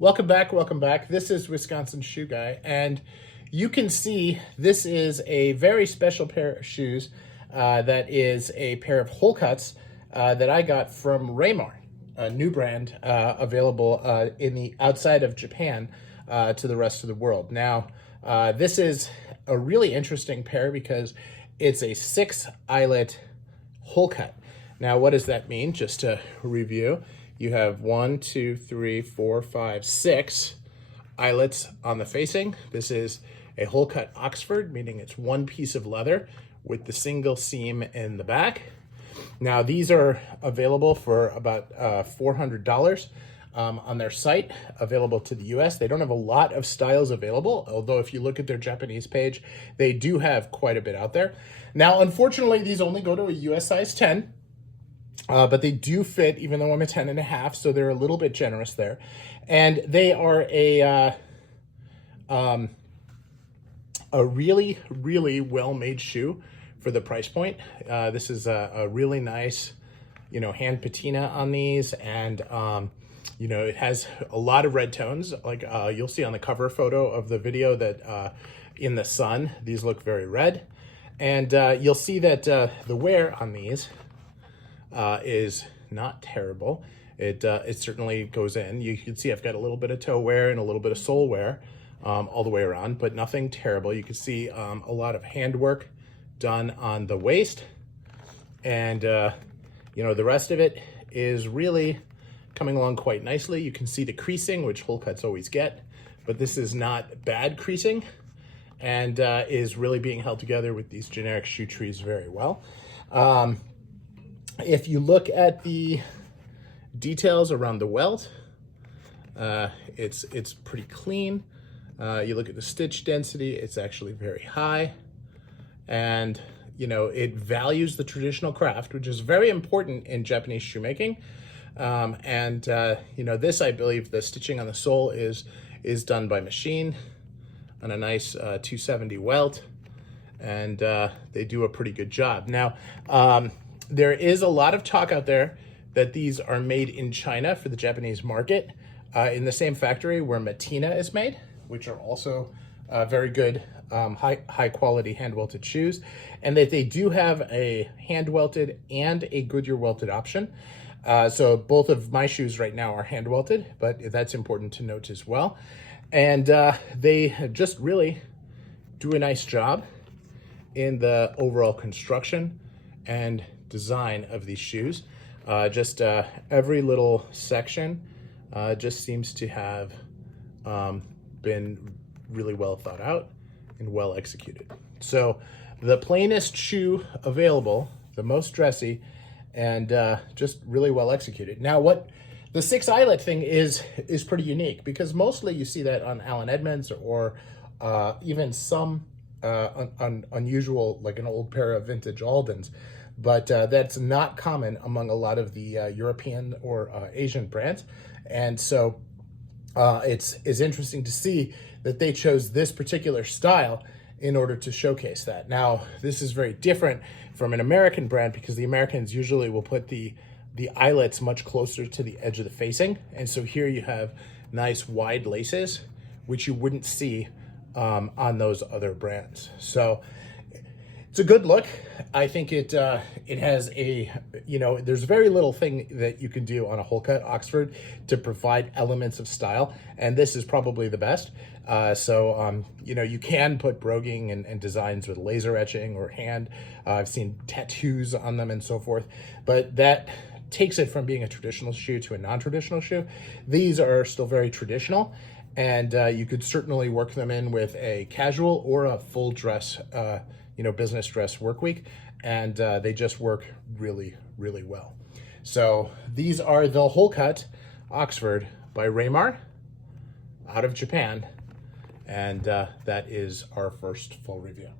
Welcome back, welcome back. This is Wisconsin Shoe Guy, and you can see this is a very special pair of shoes that is a pair of Wholecuts that I got from RayMar, a new brand available in the outside of Japan to the rest of the world. Now, this is a really interesting pair because it's a 6-eyelet Wholecut. Now, what does that mean? Just to review, you have 1, 2, 3, 4, 5, 6 eyelets on the facing. This is a Wholecut Oxford, meaning it's one piece of leather with the single seam in the back. Now, these are available for about $400 on their site, available to the US. They don't have a lot of styles available, although if you look at their Japanese page, they do have quite a bit out there. Now, unfortunately, these only go to a US size 10. But they do fit, even though I'm a 10.5, so they're a little bit generous there. And they are a really, really well-made shoe for the price point. This is a really nice, hand patina on these, and it has a lot of red tones. Like you'll see on the cover photo of the video that in the sun, these look very red. And you'll see that the wear on these is not terrible. It certainly goes in. You can see I've got a little bit of toe wear and a little bit of sole wear all the way around, but nothing terrible. You can see a lot of handwork done on the waist, and the rest of it is really coming along quite nicely. You can see the creasing, which Wholecuts always get, but this is not bad creasing, and is really being held together with these generic shoe trees very well. If you look at the details around the welt, it's pretty clean. You look at the stitch density, it's actually very high. And, it values the traditional craft, which is very important in Japanese shoemaking. This, I believe, the stitching on the sole is done by machine on a nice 270 welt. And they do a pretty good job. Now, there is a lot of talk out there that these are made in China for the Japanese market, in the same factory where Matina is made, which are also very good, high quality hand welted shoes, and that they do have a hand welted and a Goodyear welted option. So both of my shoes right now are hand welted, but that's important to note as well. And they just really do a nice job in the overall construction and design of these shoes. Every little section just seems to have been really well thought out and well executed. So the plainest shoe available, the most dressy, and just really well executed. Now, what the 6-eyelet thing is pretty unique, because mostly you see that on Allen Edmonds or even some unusual, like an old pair of vintage Aldens. But that's not common among a lot of the European or Asian brands. And so it's interesting to see that they chose this particular style in order to showcase that. Now, this is very different from an American brand, because the Americans usually will put the eyelets much closer to the edge of the facing. And so here you have nice wide laces, which you wouldn't see on those other brands. So it's a good look. I think it has a, there's very little thing that you can do on a Wholecut Oxford to provide elements of style, and this is probably the best. You can put broguing and designs with laser etching or hand. I've seen tattoos on them and so forth, but that takes it from being a traditional shoe to a non-traditional shoe. These are still very traditional, and you could certainly work them in with a casual or a full dress, business dress work week, and they just work really, really well. So these are the Wholecut Oxford by RayMar out of Japan, and that is our first full review.